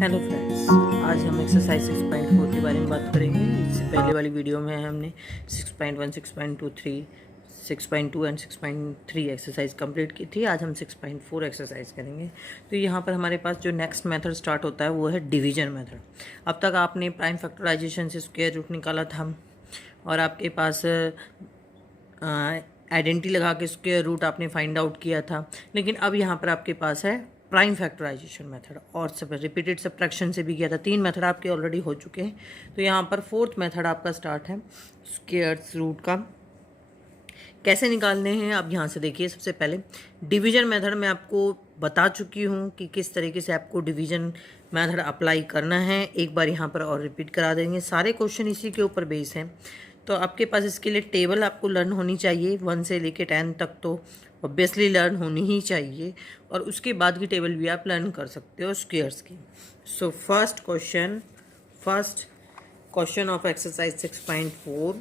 Hello friends, आज हम exercise 6.4 के बारे में बात करेंगे। इससे पहले वाली वीडियो में हमने 6.1, 6.23, 6.2 एंड 6.3 एक्सरसाइज कंप्लीट की थी। आज हम 6.4 एक्सरसाइज करेंगे। तो यहाँ पर हमारे पास जो नेक्स्ट मेथड स्टार्ट होता है वो है डिवीजन मेथड। अब तक आपने प्राइम फैक्टराइजेशन से स्क्वायर रूट निकाला था और आपके पास आइडेंटिटी लगा के स्क्वायर रूट आपने फाइंड आउट किया था, लेकिन अब यहाँ पर आपके पास है प्राइम फैक्टराइजेशन मेथड और सब रिपीटेड सब्ट्रैक्शन से भी किया था। 3 मेथड आपके ऑलरेडी हो चुके हैं। तो यहाँ पर 4th मेथड आपका स्टार्ट है स्क्वायर रूट का। कैसे निकालने हैं अब यहाँ से देखिए। सबसे पहले डिवीजन मेथड में आपको बता चुकी हूँ कि किस तरीके से आपको डिवीजन मेथड अप्लाई करना है। एक बार यहाँ पर और रिपीट करा देंगे। सारे क्वेश्चन इसी के ऊपर बेस हैं। तो आपके पास इसके लिए टेबल आपको लर्न होनी चाहिए। 1 से लेके 10 तक तो ऑब्वियसली लर्न होनी ही चाहिए, और उसके बाद की टेबल भी आप लर्न कर सकते हो स्क्वायर्स की। So first question of exercise 6.4,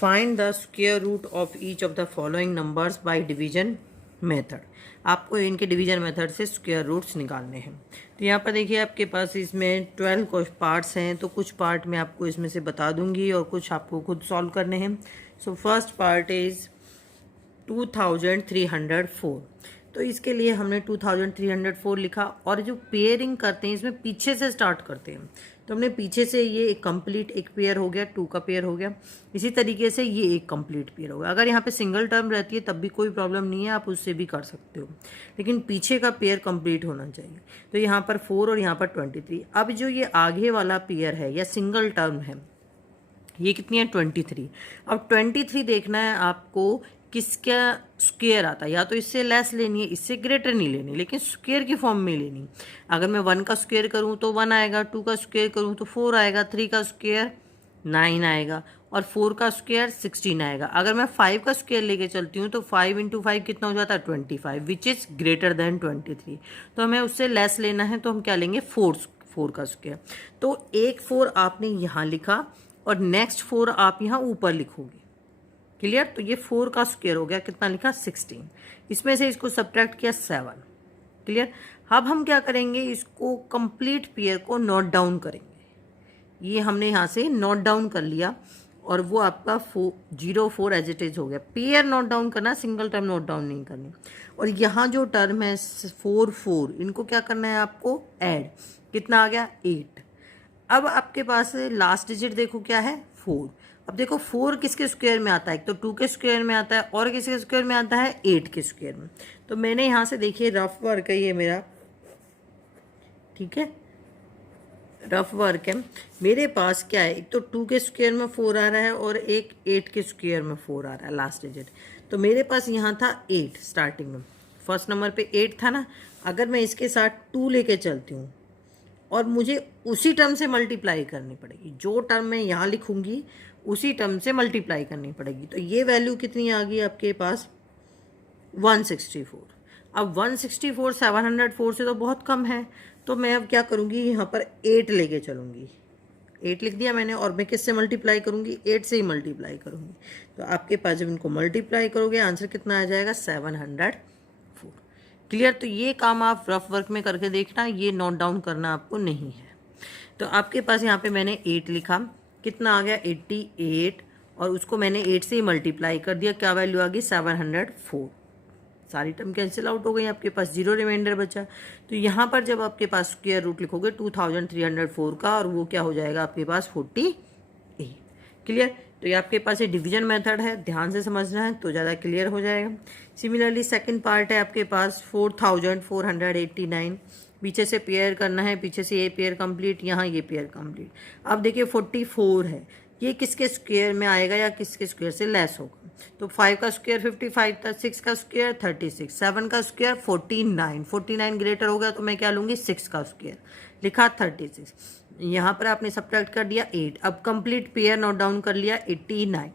find the square root of each of the following numbers by division method. आपको इनके डिवीजन मेथड से स्क्वायर रूट्स निकालने हैं। तो यहाँ पर देखिए आपके पास इसमें 12 कुछ पार्ट्स हैं, तो कुछ पार्ट मैं आपको इसमें से बता दूंगी और कुछ आपको खुद सॉल्व करने हैं। So first part is 2304। तो इसके लिए हमने 2304 लिखा, और जो पेयरिंग करते हैं इसमें पीछे से स्टार्ट करते हैं। तो हमने पीछे से ये एक कंप्लीट एक पेयर हो गया, 2 का पेयर हो गया। इसी तरीके से ये एक कंप्लीट पेयर हो गया। अगर यहाँ पे सिंगल टर्म रहती है तब भी कोई प्रॉब्लम नहीं है, आप उससे भी कर सकते हो, लेकिन पीछे का पेयर कंप्लीट होना चाहिए। तो यहाँ पर 4 और यहाँ पर 23। अब जो ये आगे वाला पेयर है या सिंगल टर्म है, ये कितनी है 23। अब 23 देखना है आपको किसका स्क्वायर आता है। या तो इससे लेस लेनी है, इससे ग्रेटर नहीं लेनी, लेकिन स्क्वायर की फॉर्म में लेनी। अगर मैं 1 का स्क्वायर करूँ तो 1 आएगा, 2 का स्क्वायर करूँ तो 4 आएगा, 3 का स्क्वायर 9 आएगा, और 4 का स्क्वायर 16 आएगा। अगर मैं 5 का स्क्वायर लेके चलती हूँ तो 5 × 5 कितना हो जाता है 25, विच इज़ ग्रेटर देन 23। तो हमें उससे लेस लेना है, तो हम क्या लेंगे 4 का स्क्वायर। तो एक 4 आपने यहाँ लिखा और नेक्स्ट 4 आप यहाँ ऊपर लिखोगे। क्लियर। तो ये 4 का स्क्वायर हो गया, कितना लिखा 16। इसमें से इसको सब्ट्रैक्ट किया 7। क्लियर। अब हम क्या करेंगे, इसको कंप्लीट पेयर को नोट डाउन करेंगे। ये हमने यहाँ से नोट डाउन कर लिया और वो आपका 04 एज इट इज हो गया। पेयर नोट डाउन करना, सिंगल टर्म नोट डाउन नहीं करनी। और यहाँ जो टर्म है 4, इनको क्या करना है आपको ऐड। कितना आ गया 8। अब आपके पास लास्ट डिजिट देखो क्या है 4। अब देखो 4 किसके स्क्वायर में आता है, एक तो 2 के स्क्वायर में आता है और किसके स्क्वायर में आता है 8 के स्क्वायर में। तो मैंने यहाँ से देखिए रफ वर्क है ये मेरा, ठीक है, रफ वर्क है। मेरे पास क्या है, एक तो 2 के स्क्वायर में 4 आ रहा है और एक 8 के स्क्वायर में 4 आ रहा है लास्ट डिजिट। तो मेरे पास यहाँ था 8 स्टार्टिंग में, फर्स्ट नंबर पे 8 था ना। अगर मैं इसके साथ 2 लेके चलती हूँ और मुझे उसी टर्म से मल्टीप्लाई करनी पड़ेगी, जो टर्म मैं यहाँ लिखूंगी उसी टर्म से मल्टीप्लाई करनी पड़ेगी। तो ये वैल्यू कितनी आ गई आपके पास 164। अब 164 704 से तो बहुत कम है, तो मैं अब क्या करूँगी, यहाँ पर 8 लेके चलूँगी। 8 लिख दिया मैंने, और मैं किससे मल्टीप्लाई करूँगी 8 से ही मल्टीप्लाई करूँगी। तो आपके पास जब इनको मल्टीप्लाई करोगे आंसर कितना आ जाएगा 704। क्लियर। तो ये काम आप रफ वर्क में करके देखना, ये नोट डाउन करना आपको नहीं है। तो आपके पास यहाँ पे मैंने 8 लिखा, कितना आ गया 88, और उसको मैंने 8 से ही मल्टीप्लाई कर दिया। क्या वैल्यू आ गई 704। सारी टर्म कैंसिल आउट हो गई, आपके पास 0 रिमाइंडर बचा। तो यहाँ पर जब आपके पास स्क्वायर रूट लिखोगे 2304 का, और वो क्या हो जाएगा आपके पास 48। क्लियर। तो ये आपके पास ये डिवीजन मेथड है, ध्यान से समझना है तो ज़्यादा क्लियर हो जाएगा। सिमिलरली सेकंड पार्ट है आपके पास 4489। पीछे से पेयर करना है, पीछे से ये पेयर कंप्लीट, यहाँ ये पेयर कंप्लीट। अब देखिए 44 है, ये किसके स्क्वायर में आएगा या किसके स्क्वायर से लेस होगा। तो 5 का स्क्वायर 55 था, 6 का स्क्वायर 36, 7 का स्क्वायर 49 ग्रेटर हो गया, तो मैं क्या लूँगी 6 का स्क्वायर, लिखा 36। यहाँ पर आपने सब्ट्रैक्ट कर दिया 8। अब कंप्लीट पेयर नोट डाउन कर लिया 89।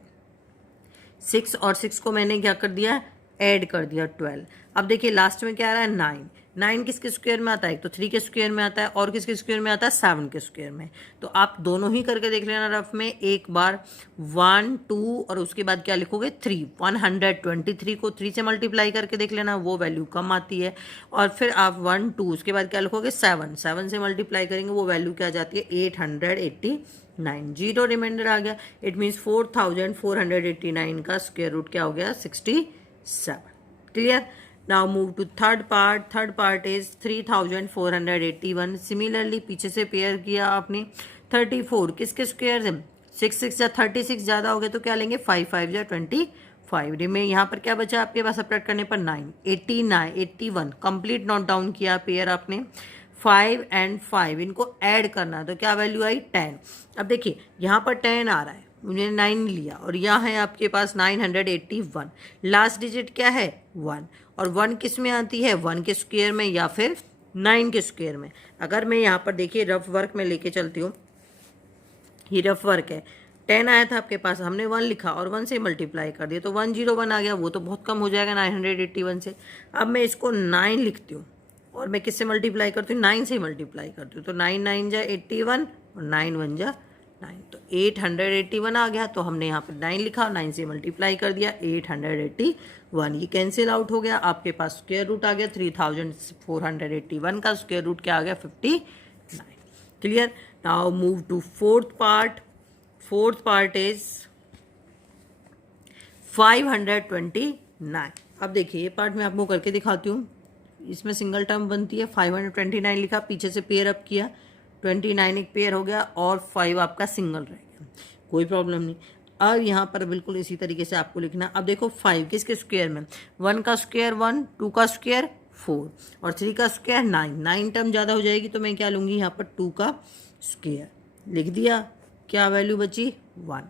6 और 6 को मैंने क्या कर दिया ऐड कर दिया 12। अब देखिए लास्ट में क्या आ रहा है 9। 9 किसके स्क्वायर में आता है? एक तो 3 के स्क्वायर में आता है और किसके स्क्वायर में आता है? 7 के स्क्वायर में। तो आप दोनों ही करके देख लेना रफ में एक बार। 1 2 और उसके बाद क्या लिखोगे? 3। 123 को 3 से मल्टीप्लाई करके देख लेना, वो वैल्यू कम आती है। और फिर आप 1 2 उसके बाद क्या लिखोगे? 7। 7 से मल्टीप्लाई करेंगे, वो वैल्यू क्या जाती है? 889। जीरो रिमाइंडर आ गया। इट मीन्स 4489 का स्क्वायर रूट क्या हो गया? 67। Clear? Now move to third part. Third part is 3481। Similarly पीछे से पेयर किया आपने। 34 किसके स्क्वायर है? 6 6 या 36 ज़्यादा हो गए तो क्या लेंगे? 5 5 या 25। में यहाँ पर क्या बचा आपके पास सब्ट्रैक्ट करने पर? 9 89 81 कंप्लीट नोट डाउन किया पेयर आपने। 5 and 5 इनको ऐड करना, तो क्या वैल्यू आई? 10। अब देखिए यहाँ पर 10 आ रहा है, मुझे 9 लिया और यहाँ है आपके पास 981। लास्ट डिजिट क्या है? 1। और 1 किस में आती है? 1 के स्क्वायर में या फिर 9 के स्क्वायर में। अगर मैं यहाँ पर देखिए रफ वर्क में लेके चलती हूँ, ये रफ वर्क है। 10 आया था आपके पास, हमने 1 लिखा और 1 से मल्टीप्लाई कर दिया तो 101 आ गया। वो तो बहुत कम हो जाएगा 981 से। अब मैं इसको 9 लिखती हूँ और मैं किससे मल्टीप्लाई करती हूँ? 9 से मल्टीप्लाई करती हूँ। तो 9 9 जा 81 और 9 1 जा 9, तो 881 आ गया। तो हमने यहाँ पर 9 लिखा और 9 से मल्टीप्लाई कर दिया, 881। ये कैंसिल आउट हो गया। आपके पास स्क्वायर रूट आ गया 3481 का स्क्वायर रूट क्या आ गया? 59। Clear? Now move to fourth part. Fourth part is 529। अब देखिए ये पार्ट मैं आपको करके दिखाती हूँ। इसमें सिंगल टर्म बनती है। 529 लिखा, पीछे से पेयर अप किया, 29 एक पेयर हो गया और 5 आपका सिंगल रह गया, कोई प्रॉब्लम नहीं। अब यहाँ पर बिल्कुल इसी तरीके से आपको लिखना। अब देखो 5 किसके स्क्वायर में? 1 का स्क्वायर 1, 2 का स्क्वायर 4 और 3 का स्क्वायर 9। 9 टर्म ज़्यादा हो जाएगी तो मैं क्या लूँगी यहाँ पर? 2 का स्क्वायर लिख दिया। क्या वैल्यू बची? 1।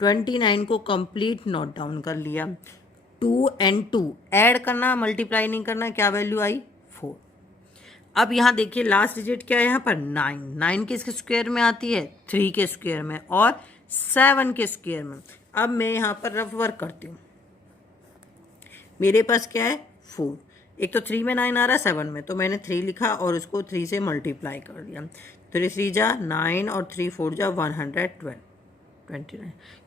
29 को कंप्लीट नोट डाउन कर लिया। 2 and 2 ऐड करना, मल्टीप्लाई नहीं करना। क्या वैल्यू आई? 4। अब यहाँ देखिए लास्ट डिजिट क्या है यहाँ पर? 9। 9 किसके स्क्वायर में आती है? 3 के स्क्वायर में और 7 के स्क्वायर में। अब मैं यहाँ पर रफ वर्क करती हूँ। मेरे पास क्या है? 4। एक तो 3 में 9 आ रहा है 7 में, तो मैंने 3 लिखा और उसको 3 से मल्टीप्लाई कर दिया। 3 3 जा 9 और 3 4 जा 129।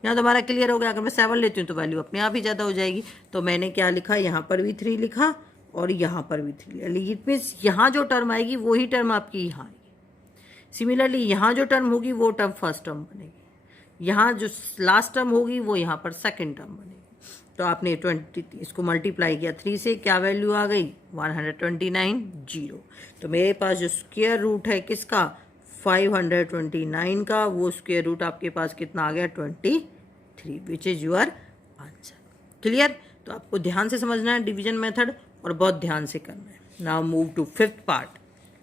यहाँ तो हमारा क्लियर हो गया। अगर मैं 7 लेती हूँ तो वैल्यू अपने आप ही ज़्यादा हो जाएगी। तो मैंने क्या लिखा? यहाँ पर भी 3 लिखा और यहाँ पर भी 3 लिखा। इट मीन्स यहाँ जो टर्म आएगी वही टर्म आपकी यहाँ आएगी। सिमिलरली यहाँ जो टर्म होगी वो टर्म फर्स्ट टर्म बनेगी। यहाँ जो लास्ट टर्म होगी वो यहाँ पर सेकेंड टर्म बनेगी। तो आपने 20 इसको मल्टीप्लाई किया 3 से, क्या वैल्यू आ गई? 129 जीरो। तो मेरे पास जो स्क्वायर रूट है किसका? 529 का, वो स्क्वायर रूट आपके पास कितना आ गया? 23, which is your answer. Clear? तो आपको ध्यान से समझना है डिवीजन मेथड और बहुत ध्यान से करना है। Now move to fifth part.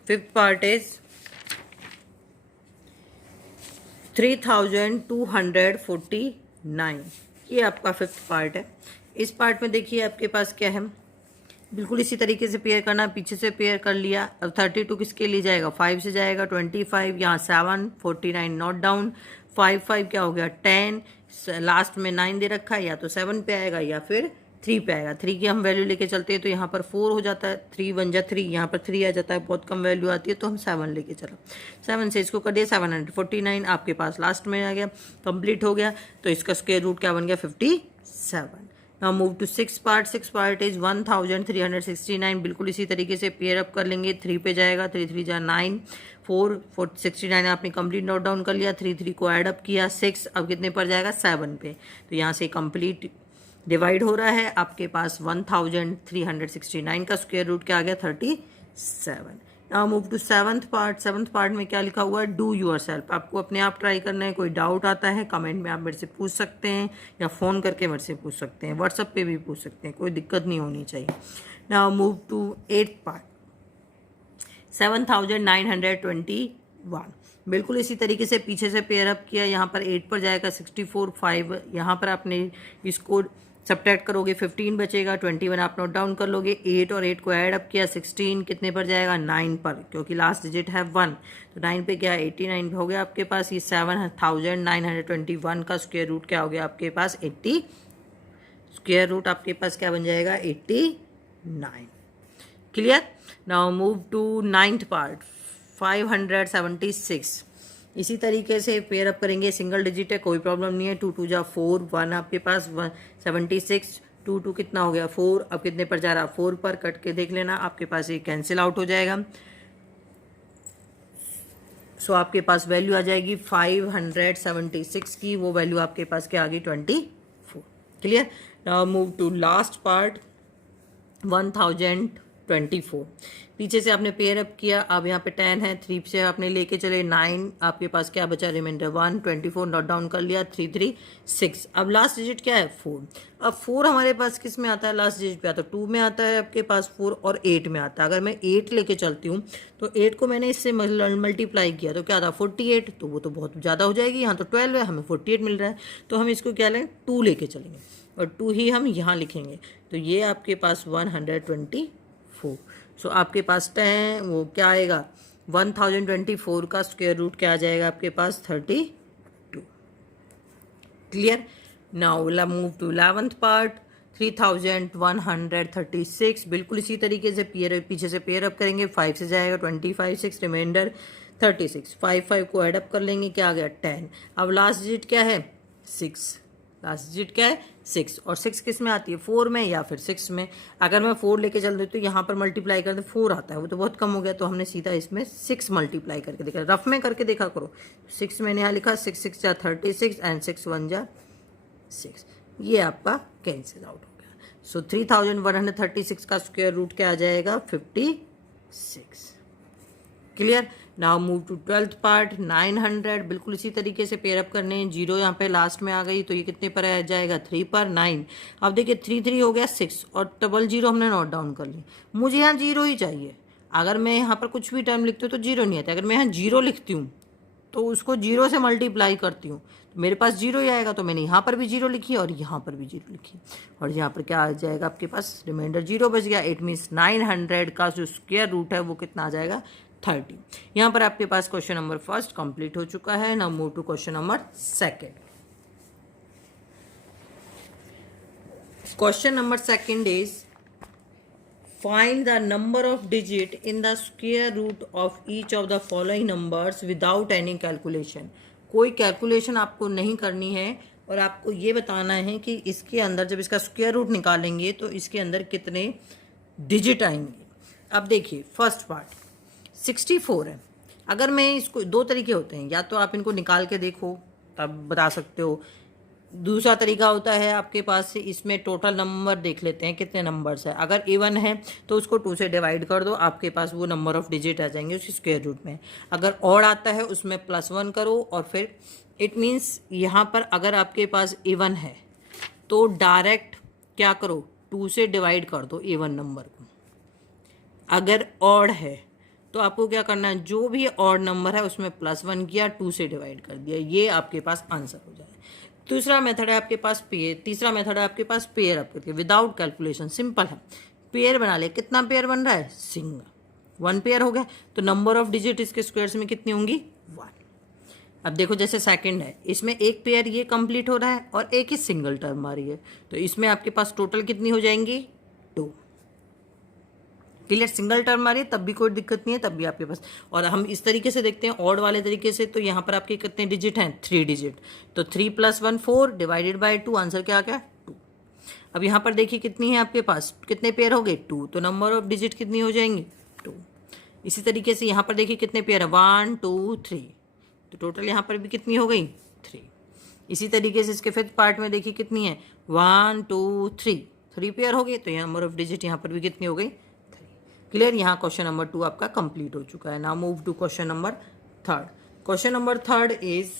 Fifth part is 3249। ये आपका फिफ्थ पार्ट है। इस पार्ट में देखिए आपके पास क्या है? बिल्कुल इसी तरीके से पेयर करना, पीछे से पेयर कर लिया। अब 32 किसके लिए जाएगा? 5 से जाएगा, 25 यहाँ 7, 49 नोट डाउन। 5 5 क्या हो गया? 10, लास्ट में 9 दे रखा है, या तो 7 पे आएगा या फिर 3 पे आएगा। 3 की हम वैल्यू लेके चलते हैं तो यहाँ पर 4 हो जाता है। 3 1 जा 3, यहाँ पर 3 आ जाता है, बहुत कम वैल्यू आती है तो हम 7 लेके चलो। 7 से इसको कर दिया 749, आपके पास लास्ट में आ गया, कंप्लीट हो गया। तो इसका स्क्वायर रूट क्या बन गया? 57। Now move to six part. Six part is 1369। बिल्कुल इसी तरीके से पेयर अप कर लेंगे। 3 पे जाएगा, 3 3 जा 9, 4 69 आपने कंप्लीट नोट डाउन कर लिया। 3 3 को ऐड अप किया 6, अब कितने पर जाएगा? 7 पे। तो यहाँ से कंप्लीट डिवाइड हो रहा है। आपके पास 1369 का स्क्वायर रूट क्या आ गया? 37। Now move to seventh part. Seventh part में क्या लिखा हुआ है? Do yourself. आपको अपने आप ट्राई करना है। कोई डाउट आता है कमेंट में आप मेरे से पूछ सकते हैं या फ़ोन करके मेरे से पूछ सकते हैं, व्हाट्सएप पे भी पूछ सकते हैं, कोई दिक्कत नहीं होनी चाहिए। Now move to eighth part 7921। बिल्कुल इसी तरीके से पीछे से पेयर अप किया। यहाँ पर 8 पर जाएगा 64 5, यहाँ पर आपने इसको सब्ट्रैक्ट करोगे 15 बचेगा। 21 आप नोट डाउन कर लोगे। 8 और 8 को ऐड अप किया 16, कितने पर जाएगा? 9 पर, क्योंकि लास्ट डिजिट है 1। तो 9 पे क्या? 89 हो गया आपके पास। ये 7921 का स्क्वायर रूट क्या हो गया आपके पास? 80। स्क्वायर रूट आपके पास क्या बन जाएगा? 89। Clear. Now move to ninth part 576। इसी तरीके से पेयर अप करेंगे, सिंगल डिजिट है कोई प्रॉब्लम नहीं है। 2 2 जा 4, 1 आपके पास 76, 2 2 कितना हो गया 4। अब कितने पर जा रहा 4 पर, कट के देख लेना आपके पास ये कैंसिल आउट हो जाएगा। सो आपके पास वैल्यू आ जाएगी 576 की, वो वैल्यू आपके पास क्या आ गई 24। Clear. Now move to last part 1024। पीछे से आपने पेयर अप किया, अब यहाँ पे 10 है, 3 से आपने लेके चले 9, आपके पास क्या बचा रिमाइंडर 1, 24 नोट डाउन कर लिया, 3 3 6। अब लास्ट डिजिट क्या है 4। अब 4 हमारे पास किस में आता है, लास्ट डिजिट पे आता है 2 में आता है आपके पास 4, और 8 में आता है। अगर मैं 8 लेके चलती हूँ तो 8 को मैंने इससे मल्टीप्लाई किया तो क्या था 48, तो वो तो बहुत ज़्यादा हो जाएगी। यहाँ तो 12 है, हमें 48 मिल रहा है, तो हम इसको क्या लें 2 लेके चलेंगे, और 2 ही हम यहाँ लिखेंगे। तो ये आपके पास 124। सो आपके पास 10 वो क्या आएगा 1024 का स्क्वायर रूट क्या आ जाएगा आपके पास 32। Clear. Now move to 11th part 3136। बिल्कुल इसी तरीके से पीछे से पेयर अप करेंगे, 5 से जाएगा 25, 6 रिमाइंडर 36, 5 5 को ऐड अप कर लेंगे, क्या आ गया 10। अब लास्ट डिजिट क्या है 6, लास्ट डिजिट क्या है 6, और 6 किस में आती है 4 में या फिर 6 में। अगर मैं 4 लेके चल रही तो यहाँ पर मल्टीप्लाई कर दे 4 आता है, वो तो बहुत कम हो गया, तो हमने सीधा इसमें 6 मल्टीप्लाई करके देखा, रफ में करके देखा करो। 6 मैंने यहाँ लिखा 6 6 जा 36 एंड 6 1 जा 6, ये आपका कैंसिल आउट हो गया। सो 3136 का स्क्वायर रूट क्या आ जाएगा 56। Clear. Now move to 12th part 900। बिल्कुल इसी तरीके से पेयर अप करने हैं, 0 यहाँ पे लास्ट में आ गई तो ये कितने पर आ जाएगा 3 पर 9। अब देखिए 3 3 हो गया 6, और डबल 0 हमने नोट डाउन कर ली। मुझे यहाँ 0 ही चाहिए, अगर मैं यहाँ पर कुछ भी टर्म लिखती हूँ तो 0 नहीं आता। अगर मैं यहाँ 0 लिखती हूँ तो उसको 0 से मल्टीप्लाई करती हूँ तो मेरे पास 0 ही आएगा, तो मैंने यहाँ पर भी 0 लिखी और यहाँ पर भी 0 लिखी, और यहाँ पर क्या आ जाएगा आपके पास रिमाइंडर 0 बच गया। इट मीन्स 900 का जो स्क्वायर रूट है वो कितना आ जाएगा 30। यहाँ पर आपके पास क्वेश्चन नंबर फर्स्ट कंप्लीट हो चुका है। Now move to question number second. Question number second is find the number of digit in the square root of each of the following numbers without any calculation. कोई calculation आपको नहीं करनी है, और आपको ये बताना है कि इसके अंदर जब इसका स्क्वायर रूट निकालेंगे तो इसके अंदर कितने डिजिट आएंगे। अब देखिए फर्स्ट पार्ट 64 है। अगर मैं इसको, दो तरीके होते हैं, या तो आप इनको निकाल के देखो तब बता सकते हो, दूसरा तरीका होता है आपके पास इसमें टोटल नंबर देख लेते हैं कितने नंबर्स है। अगर इवन है तो उसको 2 से डिवाइड कर दो, आपके पास वो नंबर ऑफ डिजिट आ जाएंगे उस स्क्वायर रूट में। अगर ऑड आता है उसमें +1 करो, और फिर इट मीन्स यहाँ पर अगर आपके पास इवन है तो डायरेक्ट क्या करो 2 से डिवाइड कर दो इवन नंबर को। अगर ऑड है तो आपको क्या करना है, जो भी ऑड नंबर है उसमें +1 किया, 2 से डिवाइड कर दिया, ये आपके पास आंसर हो जाए। दूसरा मेथड है आपके पास पेयर, तीसरा मेथड है आपके पास पेयर अप करके विदाउट कैलकुलेशन। सिंपल है, पेयर बना ले। कितना पेयर बन रहा है सिंगल, 1 पेयर हो गया, तो नंबर ऑफ डिजिट इसके स्क्वायर्स में कितनी होंगी 1। अब देखो जैसे सेकंड है, इसमें एक पेयर ये कंप्लीट हो रहा है और एक ही सिंगल टर्म आ रही है, तो इसमें आपके पास टोटल कितनी हो जाएंगी 2। क्लियर। सिंगल टर्म आ रही है तब भी कोई दिक्कत नहीं है, तब भी आपके पास। और हम इस तरीके से देखते हैं ऑड वाले तरीके से, तो यहाँ पर आपके कितने डिजिट हैं 3 डिजिट, तो 3 + 1 4 डिवाइडेड बाय 2, आंसर क्या आ गया 2। अब यहाँ पर देखिए कितनी है आपके पास, कितने पेयर हो गए 2, तो नंबर ऑफ डिजिट कितनी हो जाएंगी 2। इसी तरीके से यहाँ पर देखिए कितने पेयर है 1 2 3, तो टोटल यहाँ पर भी कितनी हो गई 3। इसी तरीके से इसके फिफ्थ पार्ट में देखिए कितनी है 1 2 3 पेयर हो गए, तो यहाँ नंबर ऑफ डिजिट यहाँ पर भी कितनी हो गई 3। क्लियर। यहाँ क्वेश्चन नंबर 2 आपका कंप्लीट हो चुका है। Now move to question number third. Question number third is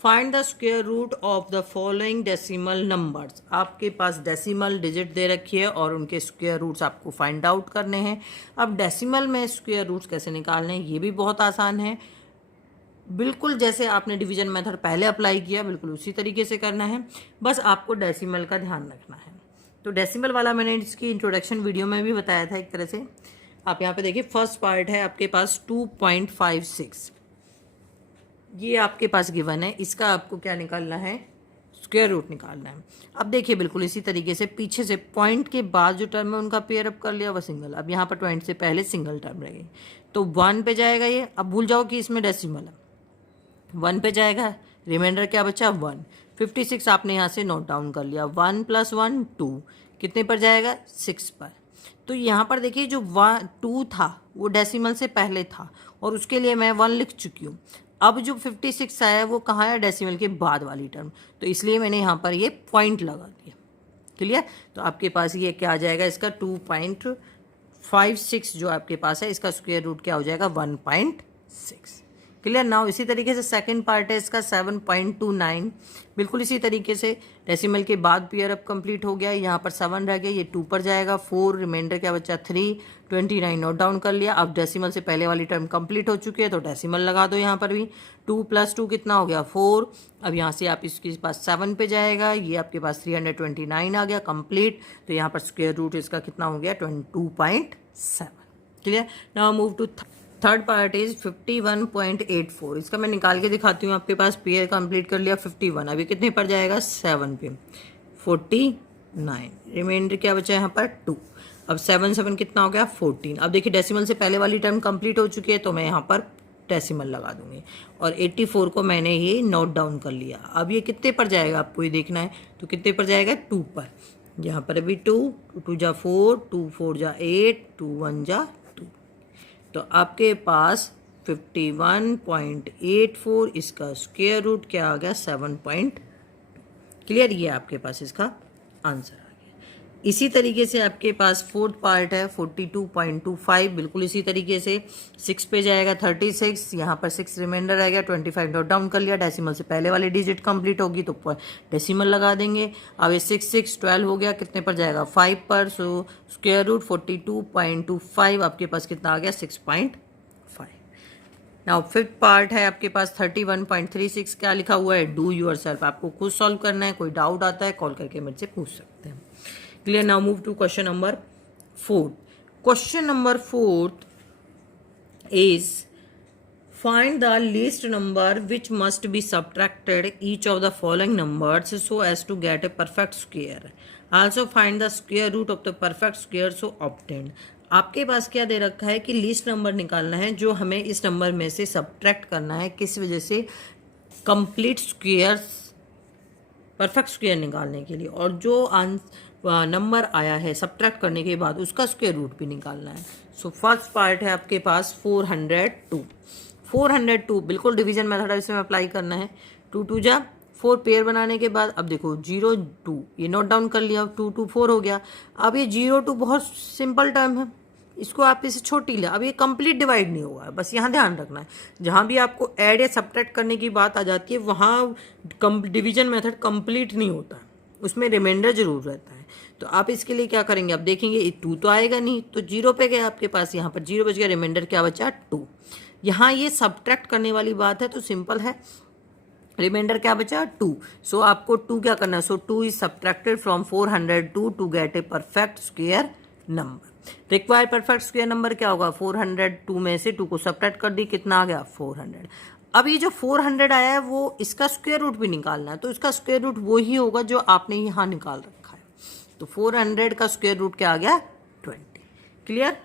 find the square root of the following decimal numbers. आपके पास डेसिमल डिजिट दे रखी है और उनके स्क्वायर रूट्स आपको फाइंड आउट करने हैं। अब डेसिमल में स्क्वायर रूट्स कैसे निकालने हैं ये भी बहुत आसान है, बिल्कुल जैसे आपने डिवीजन मेथड पहले अप्लाई किया बिल्कुल उसी तरीके से करना है, बस आपको डेसिमल का ध्यान रखना है। तो डेसिमल वाला मैंने इसकी इंट्रोडक्शन वीडियो में भी बताया था एक तरह से। आप यहाँ पे देखिए फर्स्ट पार्ट है आपके पास 2.56, ये आपके पास गिवन है, इसका आपको क्या निकालना है स्क्वायर रूट निकालना है। अब देखिए बिल्कुल इसी तरीके से पीछे से पॉइंट के बाद जो टर्म है उनका पेयर अप कर लिया वह सिंगल। अब यहाँ पर पॉइंट से पहले सिंगल टर्म रहेगी तो 1 पे जाएगा ये। अब भूल जाओ कि इसमें डेसिमल है, 1 पे जाएगा, रिमाइंडर क्या बचा 1। 56 आपने यहाँ से नोट डाउन कर लिया। 1 + 1 2 कितने पर जाएगा 6 पर। तो यहाँ पर देखिए जो 2 था वो डेसिमल से पहले था और उसके लिए मैं 1 लिख चुकी हूँ। अब जो 56 आया वो कहाँ है, डेसिमल के बाद वाली टर्म, तो इसलिए मैंने यहाँ पर ये पॉइंट लगा दिया। क्लियर। तो आपके पास ये क्या आ जाएगा, इसका 2.56 जो आपके पास है इसका स्क्वायर रूट क्या हो जाएगा 1.6। क्लियर। नाउ इसी तरीके से सेकंड पार्ट है इसका 7.29। बिल्कुल इसी तरीके से डेसिमल के बाद पेयर अप कंप्लीट हो गया। यहाँ पर 7 रह गया, ये 2 पर जाएगा, 4 रिमाइंडर क्या बचा 3, 29 नोट डाउन कर लिया। अब डेसिमल से पहले वाली टर्म कंप्लीट हो चुकी है तो डेसिमल लगा दो यहाँ पर भी। 2 + 2 कितना हो गया 4। अब यहाँ से आप इसके पास 7 पे जाएगा, ये आपके पास 329 आ गया कंप्लीट। तो यहाँ पर स्क्वायर रूट इसका कितना हो गया 22.7। Clear. Now move to third part is 51.84। इसका मैं निकाल के दिखाती हूँ। आपके पास पेयर कंप्लीट कर लिया 51, अभी कितने पर जाएगा 7 पे 49, रिमाइंडर क्या बचा है यहाँ पर 2। अब 7 7 कितना हो गया 14। अब देखिए डेसिमल से पहले वाली टर्म कंप्लीट हो चुकी है तो मैं यहाँ पर डेसिमल लगा दूंगी और 84 को मैंने ये नोट डाउन कर लिया। अब ये कितने पर जाएगा आपको ये देखना है, तो कितने पर जाएगा 2 पर। यहाँ पर अभी 2 2 जा 4, 2 4 जा 8, 2 1 जा 2। तो आपके पास 51.84 इसका स्क्वायर रूट क्या आ गया 7. क्लियर। ये आपके पास इसका आंसर आ गया। इसी तरीके से आपके पास फोर्थ पार्ट है 42.25। बिल्कुल इसी तरीके से 6 पे जाएगा 36, यहाँ पर 6 रिमाइंडर रह गया, 25 नोट डाउन कर लिया। डेसिमल से पहले वाली डिजिट कंप्लीट होगी तो डेसिमल लगा देंगे। अब ये 6 6 12 हो गया, कितने पर जाएगा 5 पर। सो स्क्वायर रूट 42.25 आपके पास कितना आ गया 6.5। नाउ फिफ्थ पार्ट है आपके पास 31.36। क्या लिखा हुआ है डू योर सेल्फ। आपको खुद सॉल्व करना है, कोई डाउट आता है कॉल करके मेरे से पूछ सकते हैं। Clear. Now move to question number 4। Question number 4 is find the least number which must be subtracted each of the following numbers so as to get a perfect square. Also find the square root of the perfect square so obtained. आपके पास क्या दे रखा है कि least number निकालना है जो हमें इस नंबर में से सब्ट्रैक्ट करना है, किस वजह से कंप्लीट स्क्वायर परफेक्ट स्क्वायर निकालने के लिए, और जो नंबर आया है सब्ट्रैक्ट करने के बाद उसका स्क्वायर रूट भी निकालना है। सो फर्स्ट पार्ट है आपके पास 402। बिल्कुल डिवीजन मेथड इसमें अप्लाई करना है। 2 2 जा 4 पेयर बनाने के बाद अब देखो 0 2 ये नोट डाउन कर लिया, 2 2 4 हो गया। अब ये 0 2 बहुत सिंपल टर्म है, इसको आप इसे छोटी ले। अब ये कंप्लीट डिवाइड नहीं होगा, बस यहाँ ध्यान रखना है जहाँ भी आपको ऐड या सब्ट्रैक्ट करने की बात आ जाती है वहाँ डिवीजन मेथड कंप्लीट नहीं होता, उसमें रिमाइंडर जरूर रहता है। तो आप इसके लिए क्या करेंगे, अब देखेंगे 2 तो आएगा नहीं तो 0 पे गया आपके पास, यहाँ पर 0 बच गया, रिमाइंडर क्या बचा 2। यहाँ ये सब्ट्रैक्ट करने वाली बात है तो सिंपल है, रिमाइंडर क्या बचा 2। सो आपको 2 क्या करना है, so 2 is subtracted from 402 to get a perfect square number. Required perfect square number क्या होगा 402 में से 2 को सब्ट्रैक्ट कर दी, कितना आ गया 400। अब ये जो 400 आया है वो इसका स्क्वायर रूट भी निकालना है, तो इसका स्क्वायर रूट वो ही होगा जो आपने यहाँ निकाल रखा है। तो 400 का स्क्वायर रूट क्या आ गया 20। Clear.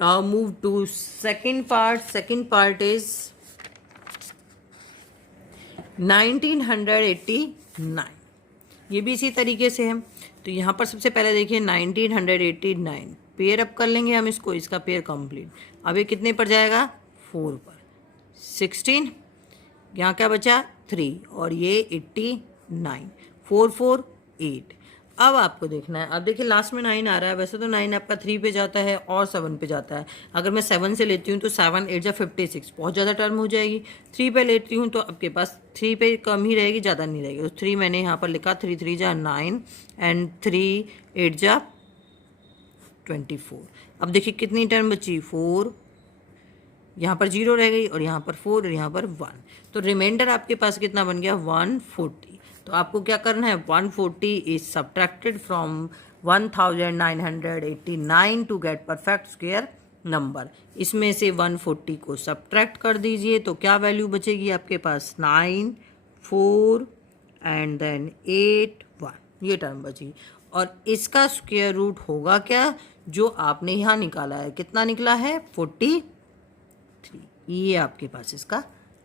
Now move to second part. Second part is 1989। ये भी इसी तरीके से है। तो यहाँ पर सबसे पहले देखिए 1989 पेयर अप कर लेंगे हम इसको, इसका पेयर कंप्लीट। अब ये कितने पर जाएगा 4 पर, 16 यहाँ क्या बचा 3 और ये 89, 4 4 8। अब आपको देखना है, अब देखिए लास्ट में 9 आ रहा है, वैसे तो 9 आपका 3 पे जाता है और 7 पे जाता है। अगर मैं 7 से लेती हूँ तो 7 8 जा 56, बहुत ज़्यादा टर्म हो जाएगी। 3 पे लेती हूँ तो आपके पास 3 पे कम ही रहेगी, ज़्यादा नहीं रहेगी। तो 3 मैंने यहाँ पर लिखा, 3 3 जा 9 एंड 3 8 जा 24। अब देखिए कितनी टर्म बची 4, यहाँ पर 0 रह गई और यहाँ पर 4 और यहाँ पर 1। तो रिमाइंडर आपके पास कितना बन गया 140। तो आपको क्या करना है 140 is subtracted from 1989 to get perfect square number. इसमें से 140 को सब्ट्रैक्ट कर दीजिए तो क्या वैल्यू बचेगी आपके पास 9 4 एंड देन 8 1, ये टर्म बची। और इसका स्क्वायर रूट होगा क्या, जो आपने यहाँ निकाला है, कितना निकला है 43। ये आपके पास इसका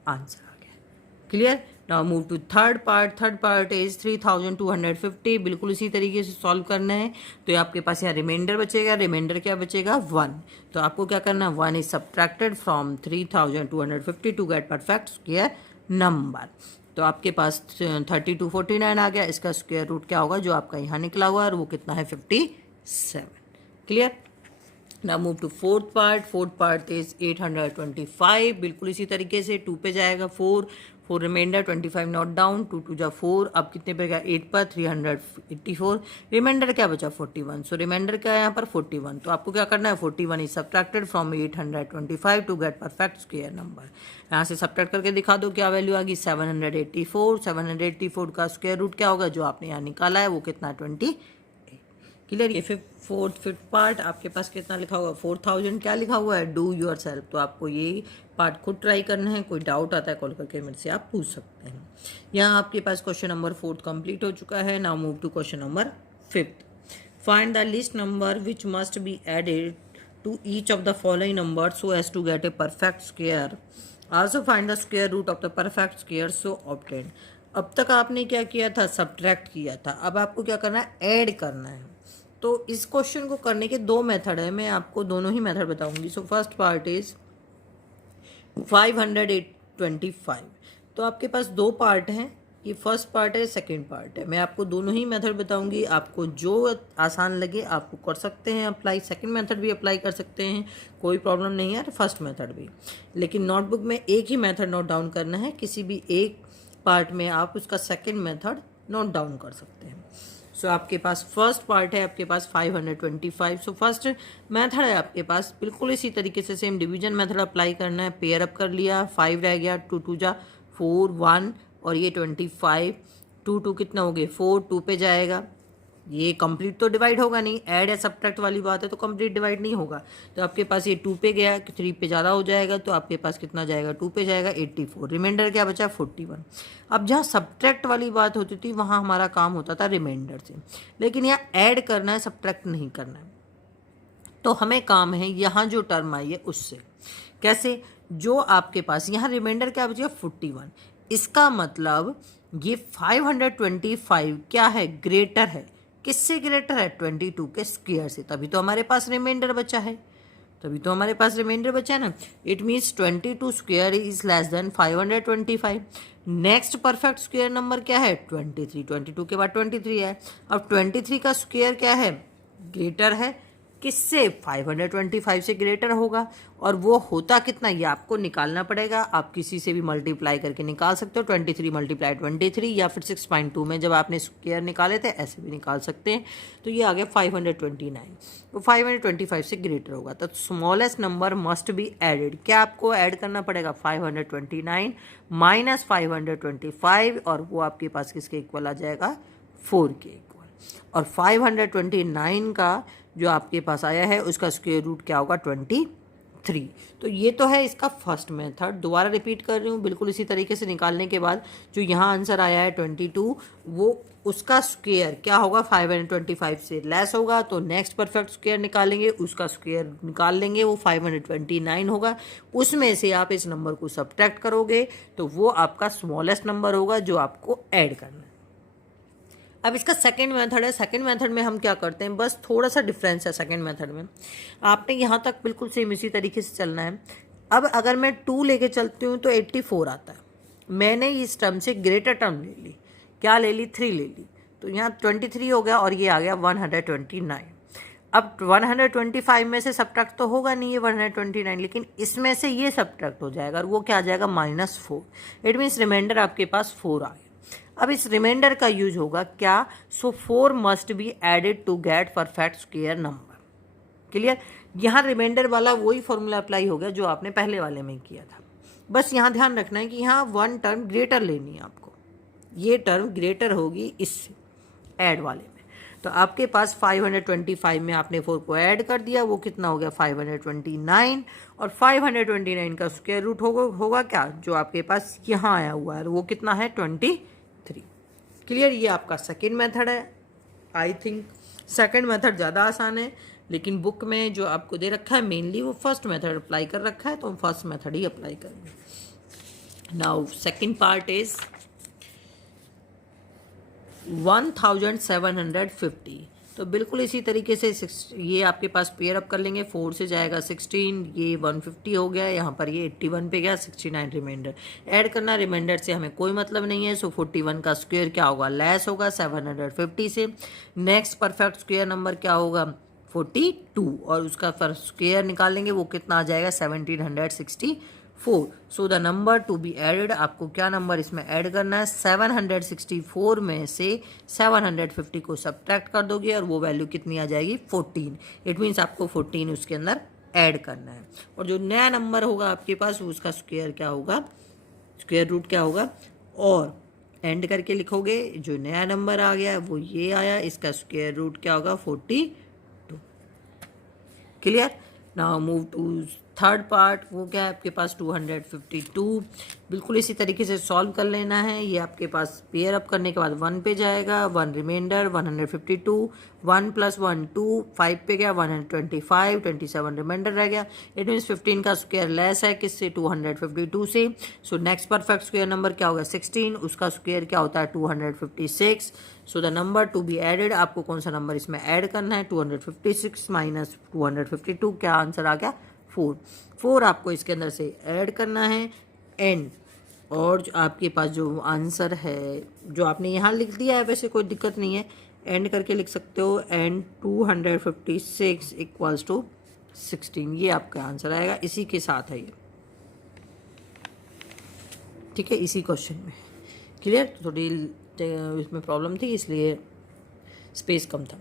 आंसर आ गया। Clear. Now move to third part. Third part is 3250। बिल्कुल इसी तरीके से सॉल्व करना है। तो आपके पास यहाँ रिमाइंडर बचेगा। रिमाइंडर क्या बचेगा 1। तो आपको क्या करना है 1 is subtracted from 3250 to get perfect square number. तो आपके पास 3249 आ गया। इसका स्क्वायर रूट क्या होगा जो आपका यहाँ निकला हुआ है, और वो कितना है 57। Clear. Now move to fourth part. Fourth part is 825। बिल्कुल इसी तरीके से 2 पे जाएगा 4 रिमाइंडर 25 नोट डाउन 2 2 जा 4। अब कितने पे गया 8 पर 384। रिमाइंडर क्या बचा 41। सो रिमाइंडर क्या है यहाँ पर 41। तो आपको क्या करना है 41 is subtracted from 825 to get perfect square number. यहाँ से सब्ट्रैक्ट करके दिखा दो क्या वैल्यू आ गई 784। 784 का स्क्वायर रूट क्या होगा जो आपने यहाँ निकाला है वो कितना 20। क्लियर। ये फिफ्थ पार्ट आपके पास कितना लिखा हुआ 4000 क्या लिखा हुआ है डू योर सेल्फ। तो आपको ये पार्ट खुद ट्राई करना है। कोई डाउट आता है कॉल करके मेरे से आप पूछ सकते हैं। यहाँ आपके पास क्वेश्चन नंबर 4 कंप्लीट हो चुका है। Now move to question number 5। Find the least number which must be added to each of the following number so as to get a perfect square. Also find the square root of the perfect square so obtain. अब तक आपने क्या किया था subtract किया था। अब आपको क्या करना है ऐड करना है। तो इस क्वेश्चन को करने के 2 मेथड है। मैं आपको दोनों ही मेथड बताऊंगी। So first part is 525। तो आपके पास 2 पार्ट हैं। ये फर्स्ट पार्ट है सेकंड पार्ट है। मैं आपको दोनों ही मेथड बताऊंगी। आपको जो आसान लगे आपको कर सकते हैं अप्लाई। सेकंड मेथड भी अप्लाई कर सकते हैं, कोई प्रॉब्लम नहीं है। फर्स्ट मेथड भी, लेकिन नोटबुक में एक ही मेथड नोट डाउन करना है। किसी भी एक पार्ट में आप उसका सेकंड मेथड नोट डाउन कर सकते हैं। सो आपके पास फर्स्ट पार्ट है आपके पास 525। सो फर्स्ट मेथड है आपके पास बिल्कुल इसी तरीके से सेम डिवीजन मेथड अप्लाई करना है। पेयर अप कर लिया 5 रह गया 2 2 जा 4 1 और ये 25 2 2 कितना हो गए 4 2 पे जाएगा। ये कंप्लीट तो डिवाइड होगा नहीं, ऐड या सब्ट्रैक्ट वाली बात है तो कंप्लीट डिवाइड नहीं होगा। तो आपके पास ये 2 पे गया 3 पे ज़्यादा हो जाएगा तो आपके पास कितना जाएगा 2 पे जाएगा 84। रिमाइंडर क्या बचा 41। अब जहाँ सब्ट्रैक्ट वाली बात होती थी वहाँ हमारा काम होता था रिमाइंडर से, लेकिन यहाँ ऐड करना है सब्ट्रैक्ट नहीं करना है। तो हमें काम है यहाँ जो टर्म आई है उससे। कैसे, जो आपके पास यहाँ रिमाइंडर क्या बचेगा 41। इसका मतलब ये 525 क्या है ग्रेटर है, किससे ग्रेटर है 22 के स्क्वायर से। तभी तो हमारे पास रिमाइंडर बचा है, तभी तो हमारे पास रिमाइंडर बचा है ना। It means 22 square is less than 525। Next perfect square number क्या है 23। 22 के बाद 23 है। अब 23 का स्क्वायर क्या है ग्रेटर है किससे 525 से ग्रेटर होगा। और वो होता कितना ये आपको निकालना पड़ेगा। आप किसी से भी मल्टीप्लाई करके निकाल सकते हो 23 मल्टीप्लाई 23 या फिर 6.2 में जब आपने स्क्वायर निकाले थे ऐसे भी निकाल सकते हैं। तो ये आ गया 529। तो 525 से ग्रेटर होगा तो smallest number must be added. क्या आपको ऐड करना पड़ेगा 529 माइनस 525 और वो आपके पास किसके इक्वल आ जाएगा 4 के इक्वल। और 529 का जो आपके पास आया है उसका स्क्वायर रूट क्या होगा 23। तो ये तो है इसका फर्स्ट मेथड। दोबारा रिपीट कर रही हूँ बिल्कुल इसी तरीके से निकालने के बाद जो यहाँ आंसर आया है 22 वो उसका स्क्वायर क्या होगा 525 से लेस होगा। तो नेक्स्ट परफेक्ट स्क्वायर निकालेंगे उसका स्क्वायर निकाल लेंगे वो 529 होगा। उसमें से आप इस नंबर को सब्ट्रैक्ट करोगे तो वो आपका स्मॉलेस्ट नंबर होगा जो आपको ऐड करना है। अब इसका सेकंड मेथड है। सेकंड मेथड में हम क्या करते हैं बस थोड़ा सा डिफरेंस है। सेकंड मेथड में आपने यहाँ तक बिल्कुल सेम इसी तरीके से चलना है। अब अगर मैं 2 लेके चलती हूँ तो 84 आता है। मैंने इस टर्म से ग्रेटर टर्म ले ली, क्या ले ली 3 ले ली, तो यहाँ 23 हो गया और ये आ गया 129। अब 125 में से सब्ट्रैक्ट तो होगा नहीं ये 129, लेकिन इसमें से ये सब्ट्रैक्ट हो जाएगा और वो क्या आ जाएगा -4। इट मीन्स रिमाइंडर आपके पास 4 आ गया। अब इस रिमाइंडर का यूज होगा क्या, so 4 must be added to get perfect square number. Clear. यहाँ रिमाइंडर वाला वही फॉर्मूला अप्लाई हो गया जो आपने पहले वाले में किया था। बस यहाँ ध्यान रखना है कि यहाँ 1 टर्म ग्रेटर लेनी है आपको, ये टर्म ग्रेटर होगी इससे ऐड वाले में। तो आपके पास 525 में आपने 4 को ऐड कर दिया वो कितना हो गया 529 और 529 का स्क्वायर रूट होगा क्या जो आपके पास यहाँ आया हुआ है वो कितना है 23। क्लियर। ये आपका सेकेंड मेथड है। आई थिंक सेकेंड मेथड ज़्यादा आसान है, लेकिन बुक में जो आपको दे रखा है मेनली वो फर्स्ट मेथड अप्लाई कर रखा है, तो हम फर्स्ट मेथड ही अप्लाई करेंगे। Now second part is 1750। तो बिल्कुल इसी तरीके से ये आपके पास पेयर अप कर लेंगे। 4 से जाएगा 16, ये 150 हो गया, यहाँ पर ये 81 पे गया, 69 रिमाइंडर ऐड करना। रिमाइंडर से हमें कोई मतलब नहीं है, सो 41 का स्क्वायर क्या होगा, लेस होगा 750 से। नेक्स्ट परफेक्ट स्क्वायर नंबर क्या होगा, 42, और उसका स्क्वायर निकालेंगे वो कितना आ जाएगा, 1764। So the number to be added, आपको क्या नंबर इसमें ऐड करना है, 764 में से 750 को सब्ट्रैक्ट कर दोगे और वो वैल्यू कितनी आ जाएगी, 14। इट मीन्स आपको 14 उसके अंदर ऐड करना है। और जो नया नंबर होगा आपके पास उसका स्क्वायर क्या होगा, स्क्वायर रूट क्या होगा, और एंड करके लिखोगे। जो नया नंबर आ गया वो ये आया, इसका स्क्वायर रूट क्या होगा, 42। Clear. Now move to third part, वो क्या है आपके पास 252। बिल्कुल इसी तरीके से सॉल्व कर लेना है। ये आपके पास पेयर अप करने के बाद 1 पे जाएगा, 1 रिमाइंडर 152, 1 + 1 2, 5 पे गया 125, 27 रिमाइंडर रह गया। इट मीन्स 15 का स्क्वायर लेस है किससे, 252 से। So next perfect square number क्या होगा, 16, उसका स्क्वायर क्या होता है, 256। So the number to be added, आपको कौन सा नंबर इसमें ऐड करना है, 256 माइनस 252, क्या आंसर आ गया, 4 आपको इसके अंदर से ऐड करना है। एंड और जो आपके पास जो आंसर है जो आपने यहाँ लिख दिया है, वैसे कोई दिक्कत नहीं है, एंड करके लिख सकते हो। एंड 256 इक्वल्स टू 16, ये आपका आंसर आएगा। इसी के साथ है ये, ठीक है, इसी क्वेश्चन में। क्लियर। थोड़ी इसमें प्रॉब्लम थी इसलिए स्पेस कम था।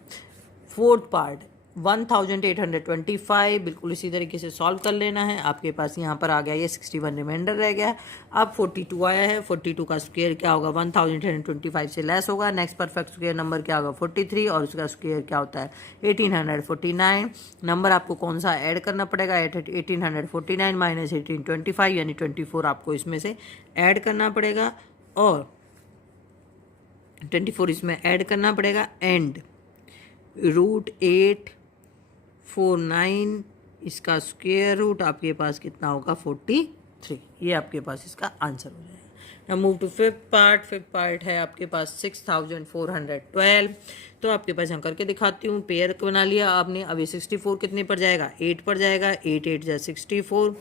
फोर्थ पार्ट 1825, बिल्कुल इसी तरीके से सॉल्व कर लेना है। आपके पास यहाँ पर आ गया ये 61 रिमाइंडर रह गया। अब 42 आया है, 42 का स्क्वायर क्या होगा, 1825 से लेस होगा। नेक्स्ट परफेक्ट स्क्वायर नंबर क्या होगा, 43, और उसका स्क्वायर क्या होता है, 1849। नंबर आपको कौन सा ऐड करना पड़ेगा, 1849 माइनस 1825 यानी 24 आपको इसमें से ऐड करना पड़ेगा, और 24 इसमें ऐड करना पड़ेगा। एंड √849 इसका स्क्वायर रूट आपके पास कितना होगा, 43। ये आपके पास इसका आंसर हो जाएगा। Move to fifth part. Fifth part है आपके पास 6412। तो आपके पास हम करके दिखाती हूँ। पेयर बना लिया आपने, अब ये 64 कितने पर जाएगा, 8 पर जाएगा। 8 8 जा 64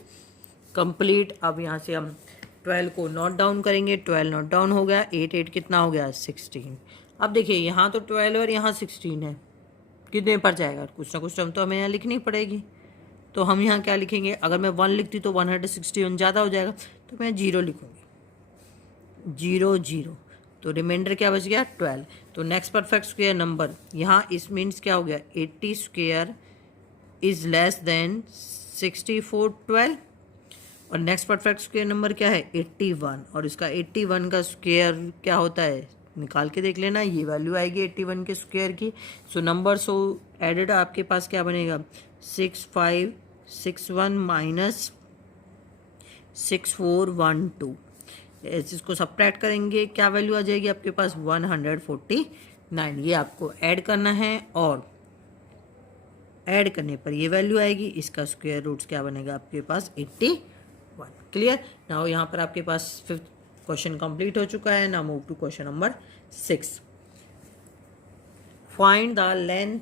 कंप्लीट। अब यहाँ से हम 12 को नोट डाउन करेंगे, 12 नोट डाउन हो गया। 8 8 कितना हो गया, 16। अब देखिए यहाँ तो 12 और यहाँ 16 है, कितने पर जाएगा, कुछ ना कुछ टर्म तो हमें यहाँ लिखनी पड़ेगी। तो हम यहाँ क्या लिखेंगे, अगर मैं 1 लिखती तो 161 ज़्यादा हो जाएगा, तो मैं 0 लिखूँगी, 0 0। तो रिमाइंडर क्या बच गया, 12। तो नेक्स्ट परफेक्ट स्क्वायर नंबर यहाँ इस मीन्स क्या हो गया, 80 स्क्वायर इज लेस देन 64 12। और नेक्स्ट परफेक्ट स्क्वायर नंबर क्या है, 81, और इसका 81 का स्क्वायर क्या होता है, निकाल के देख लेना, ये वैल्यू आएगी 81 के स्क्वायर की। सो नंबर सो एडेड आपके पास क्या बनेगा, 6561 माइनस 6412। इसको सब्ट्रैक्ट करेंगे, क्या वैल्यू आ जाएगी आपके पास, 149। ये आपको ऐड करना है, और ऐड करने पर ये वैल्यू आएगी। इसका स्क्वायर रूट्स क्या बनेगा आपके पास, 81। क्लियर। नाउ यहाँ पर आपके पास फिफ्थ क्वेश्चन कंप्लीट हो चुका है। Now move to question number 6। Find the length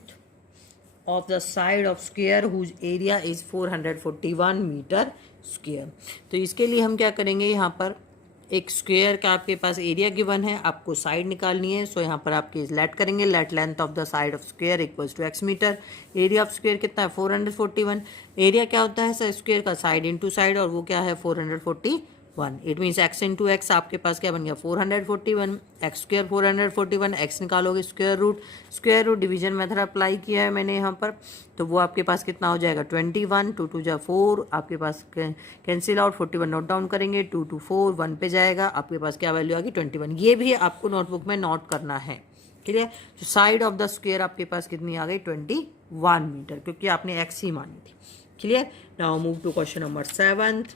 of the side of square whose area is 441 metre square. तो इसके लिए हम क्या करेंगे, यहाँ पर एक स्क्वायर का आपके पास एरिया गिवन है, आपको साइड निकालनी है। सो यहाँ पर आपके लेट करेंगे, let length of the side of square equals to x metre. Area of square कितना है, 441। एरिया क्या होता है सर, स्क्वायर का साइड इंटू साइड, और वो क्या है 441। It means x into x आपके पास क्या बन गया, 441। एक्स स्क्वायर 441, एक्स निकालोगे square root division method apply किया है मैंने यहाँ पर, तो वो आपके पास कितना हो जाएगा, 21। 2 2 जा 4, आपके पास कैंसिल आउट, 41 नोट डाउन करेंगे, 2 2 4 1 पे जाएगा, आपके पास क्या वैल्यू आ गई, 21। ये भी आपको नोटबुक में नोट करना है। क्लियर। तो साइड ऑफ द स्क्वायर आपके पास कितनी आ गई, 21 मीटर, क्योंकि आपने एक्स ही मानी थी। Clear. Now move to question number 7।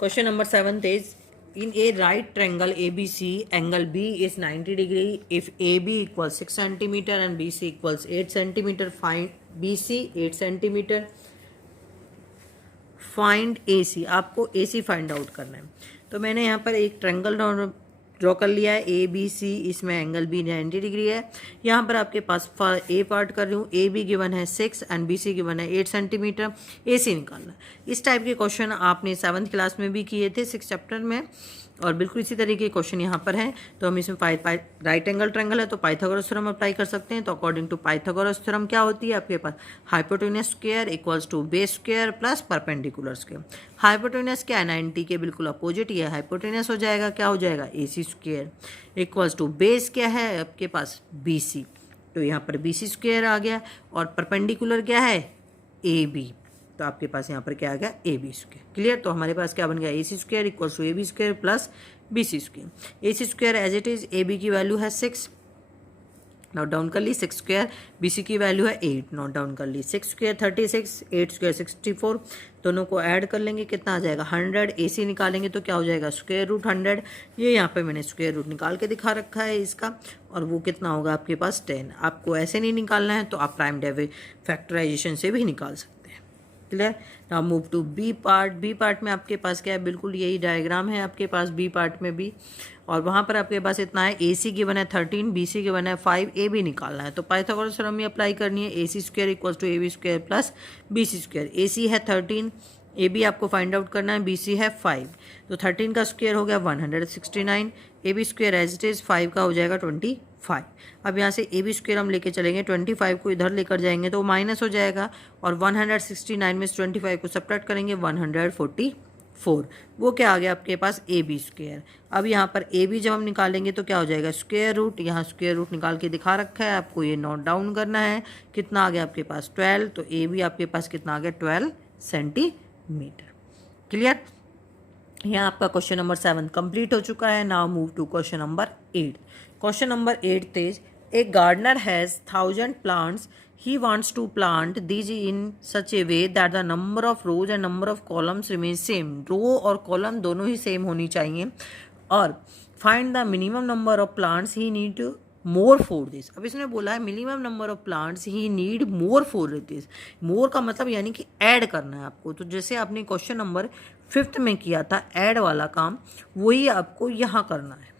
Question number 7 is in a right triangle ABC, angle B is 90 degree. If AB equals 6 centimeter and BC equals 8 centimeter, find BC 8 centimeter, find AC, आपको AC find out करना है। तो मैंने यहाँ पर एक triangle draw कर लिया है ABC, इसमें एंगल B 90 डिग्री है। यहाँ पर आपके पास A पार्ट कर रही हूँ, AB गिवन है 6 एंड BC गिवन है 8 सेंटीमीटर, AC निकालना। इस टाइप के क्वेश्चन आपने 7th क्लास में भी किए थे 6 चैप्टर में, और बिल्कुल इसी तरीके के क्वेश्चन यहाँ पर हैं। तो हम इसमें राइट एंगल ट्रायंगल है तो पाइथागोरस थ्योरम अप्लाई कर सकते हैं। तो अकॉर्डिंग टू पाइथागोरस थ्योरम क्या होती है आपके पास, hypotenuse square equals to base square plus perpendicular square. Hypotenuse क्या है, 90 के बिल्कुल अपोजिट, ये हाइपोटेन्यूस हो जाएगा, क्या हो जाएगा AC square equals to base क्या है आपके पास BC, तो यहाँ पर BC स्क्वायर आ गया, और परपेंडिकुलर क्या है AB, तो आपके पास यहाँ पर क्या आ गया AB स्क्वायर। क्लियर, तो हमारे पास क्या बन गया AC square equals to AB square plus BC square. AC square as it is, AB की वैल्यू है 6, नोट डाउन कर ली, 6 स्क्वायर, BC की वैल्यू है 8, नोट डाउन कर ली, 6 स्क्वायर 36, 8 स्क्वायर 64, दोनों को ऐड कर लेंगे कितना आ जाएगा 100, AC निकालेंगे तो क्या हो जाएगा स्क्वायर रूट 100, ये यहाँ पे मैंने स्क्वायर रूट निकाल के दिखा रखा है इसका, और वो कितना होगा आपके पास 10। आपको ऐसे नहीं निकालना है तो आप प्राइम डेविड फैक्टराइजेशन से भी निकाल सकते हैं। Clear, now move to B part. B part में आपके पास क्या है, बिल्कुल यही डायग्राम है आपके पास बी पार्ट में भी, और वहाँ पर आपके पास इतना है, AC गिवन है 13, BC गिवन है 5, AB निकालना है। तो पाइथागोरस थ्योरम में अप्लाई करनी है, AC square equals to AB square plus BC square. AC है 13, AB आपको फाइंड आउट करना है, BC है 5, तो 13 का स्क्वायर हो गया 169, AB square as it is 5 का हो जाएगा 25। अब यहाँ से AB स्क्वायर हम लेके चलेंगे, 25 को इधर लेकर जाएंगे तो माइनस हो जाएगा, और 169 में से 25 को सब्ट्रैक्ट करेंगे 144, वो क्या आ गया आपके पास AB स्क्वायर। अब यहाँ पर AB जब हम निकालेंगे तो क्या हो जाएगा स्क्वायर रूट, यहाँ स्क्वायर रूट निकाल के दिखा रखा है आपको, ये नोट डाउन करना है, कितना आ गया आपके पास 12, तो AB आपके पास कितना आ गया 12 सेंटीमीटर। क्लियर, यहाँ आपका क्वेश्चन नंबर 7 कंप्लीट हो चुका है। Now move to question number 8। Question number 8 is, a gardener has 1000 plants, he wants to plant these in such a way that the number of rows and number of columns remain same। रो और column दोनों ही same होनी चाहिए, और find the minimum number of plants he need more for this। अब इसने बोला है minimum number of plants he need more for this. More का मतलब यानी कि ऐड करना है आपको, तो जैसे आपने क्वेश्चन नंबर 5 में किया था ऐड वाला काम, वही आपको यहाँ करना है।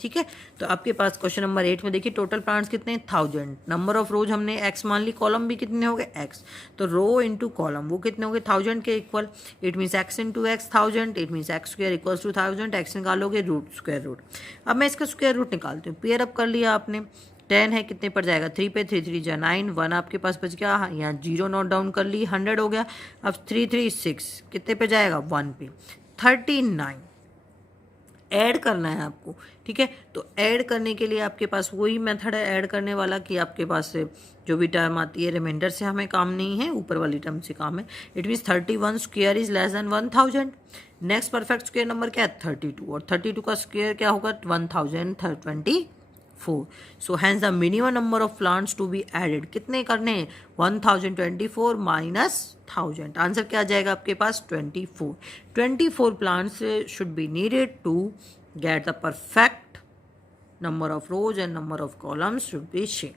ठीक है, तो आपके पास क्वेश्चन नंबर 8 में देखिए टोटल प्लांट्स कितने हैं 1000, नंबर ऑफ रोज हमने x मान ली, कॉलम भी कितने हो गए x, तो रो इंटू कॉलम वो कितने हो गए 1000 के equal, it means x into x 1000, it means x square equals to 1000, x निकालोगे रूट स्क्वायर रूट। अब मैं इसका स्क्वायर रूट निकालती हूँ, पेयर अप कर लिया आपने, 10 है कितने पर जाएगा 3 पे, 3 3 जा 9, 1 आपके पास बच गया, यहाँ 0 नोट डाउन कर ली, 100 हो गया। अब 3 3 6 कितने पे जाएगा 1 पे, 39 ऐड करना है आपको। ठीक है, तो ऐड करने के लिए आपके पास वही मेथड है ऐड करने वाला, कि आपके पास जो भी टर्म आती है रिमाइंडर से हमें काम नहीं है, ऊपर वाली टर्म से काम है। It means 31 square is less than 1000। Next perfect square number क्या है 32, और 32 का स्क्वायर क्या होगा 1024। So hence the minimum number of plants to be added, कितने करने हैं 1024 माइनस 1000, आंसर क्या आ जाएगा आपके पास 24 plants should be needed to get the perfect number of rows and number of columns should be same.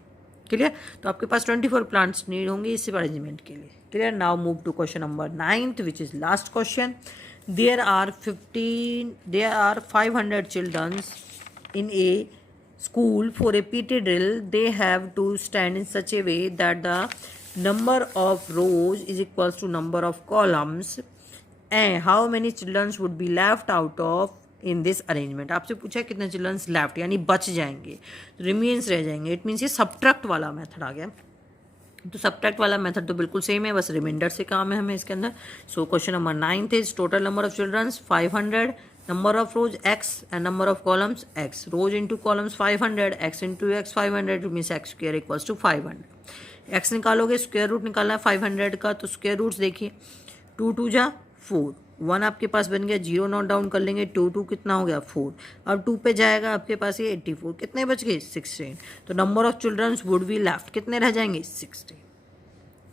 Clear, तो आपके पास 24 प्लांट्स नीड होंगे इस अरेंजमेंट के लिए। Clear, now move to question number 9 which is last question. There are 500 childrens in a school for a PT drill. They have to stand in such a way that the number of rows is equals to number of columns, and how many children would be left out of in this arrangement। आपसे पूछा है कितने children left यानी बच जाएंगे, remains रह जाएंगे, it means ये सब्ट्रैक्ट वाला मेथड आ गया। तो सब्ट्रैक्ट वाला मेथड तो बिल्कुल सेम है, बस रिमाइंडर से काम है हमें इसके अंदर। So question number 9 is total number of children 500, number of rows x and number of columns x, rows into columns 500, x into x 500 means x square equals to 500। x निकालोगे square root निकालना है 500 का, तो square roots देखिए 2 2 जा 4, 1 आपके पास बन गया, 0 नोट डाउन कर लेंगे, 2 2 कितना हो गया 4, अब 2 पे जाएगा आपके पास ये 84, कितने बच गए 16, तो number of childrens would be left कितने रह जाएंगे 16।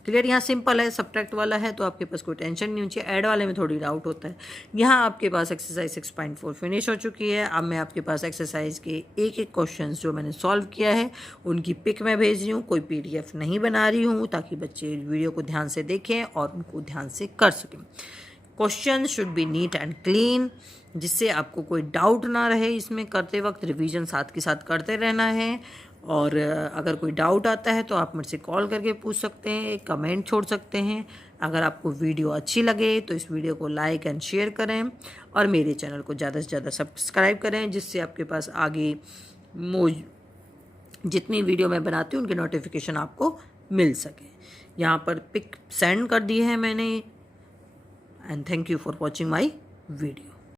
क्लियर। यहाँ सिंपल है, सब्ट्रैक्ट वाला है तो आपके पास कोई टेंशन नहीं होनी चाहिए। ऐड वाले में थोड़ी डाउट होता है। यहाँ आपके पास एक्सरसाइज 6.4 फिनिश हो चुकी है। अब मैं आपके पास एक्सरसाइज के एक एक क्वेश्चन जो मैंने सॉल्व किया है उनकी पिक मैं भेज रही हूँ, कोई PDF नहीं बना रही हूँ, ताकि बच्चे वीडियो को ध्यान से देखें और उनको ध्यान से कर सकें। Question should be neat and clean, जिससे आपको कोई डाउट ना रहे। इसमें करते वक्त रिवीजन साथ के साथ करते रहना है। और अगर कोई डाउट आता है तो आप मुझसे कॉल करके पूछ सकते हैं, कमेंट छोड़ सकते हैं। अगर आपको वीडियो अच्छी लगे तो इस वीडियो को लाइक एंड शेयर करें और मेरे चैनल को ज़्यादा से ज़्यादा सब्सक्राइब करें, जिससे आपके पास आगे जितनी वीडियो मैं बनाती हूँ उनके नोटिफिकेशन आपको मिल सके। यहाँ पर पिक सेंड कर दी है मैंने। And thank you for watching my video.